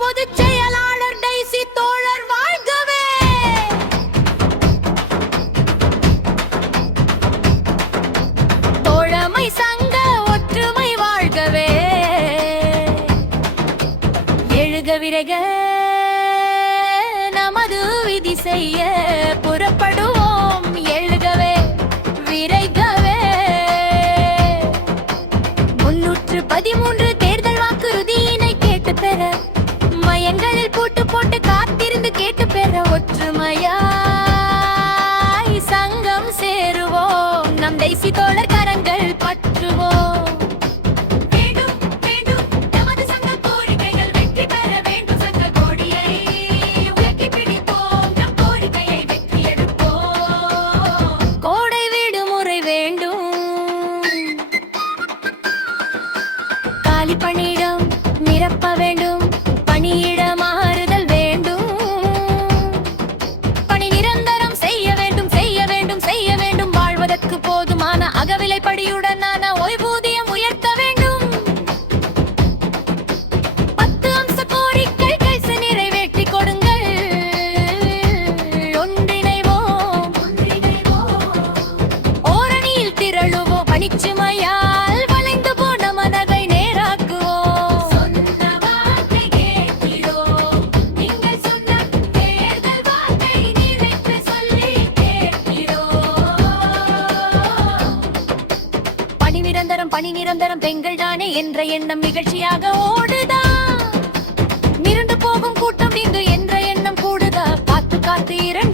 பொதுச் செயலாளர் டைசி தோழர் வாழ்கவே. தோழமை சங்க ஒற்றுமை வாழ்கவே. எழுக விரைக நமது விதி செய்ய புறப்படுவோம். எழுகவே விரைகவே. 313 தேர்தல் வாக்குறுதியினை கேட்டு பெற மையங்களில் பூட்டு போட்டு காத்திருந்து கேட்டு பெற ஒற்றுமையாய் சங்கம் சேருவோம். நம் தேசி தோழர் கரங்கள் பற்றுவோம். வேண்டும் வேண்டும் நமது சங்க கோரிக்கைகள் வெற்றி பெற வேண்டும். சங்க கொடியை உயர்த்தி பிடிப்போம். நம் கோரிக்கையை வெற்றி எடுப்போம். கோடை விடுமுறை வேண்டும். காலி பணியிடம் நிரப்ப வேண்டும். பணியிட மாறுதல் வேண்டும். பணி நிரந்தரம் செய்ய வேண்டும் செய்ய வேண்டும் செய்ய வேண்டும். வாழ்வதற்கு போதுமான அகவிலைப்படியுடனான ஓய்வூதியம் உயர்த்த வேண்டும். 10 அம்ச கோரிக்கைகள் நிறைவேற்றி கொடுங்கள். ஒன்றிணைவோம் ஓரணியில் திரளுவோம். பணிச்சுமையால் வளைந்து போன மனதை நேராக்குவோம். சொன்ன வார்த்தை கேட்கிறோம். நீங்கள் சொன்ன தேர்தல் வார்த்தை நிறைவேற்ற சொல்லி கேட்கிறோம். பணி நிரந்தரம் பெண்கள் தானே என்ற எண்ணம் நிகழ்ச்சியாக ஓடுதா. மிரண்டு போகும் கூட்டம் இங்கு என்ற எண்ணம் கூடுதா. காத்து காத்து 2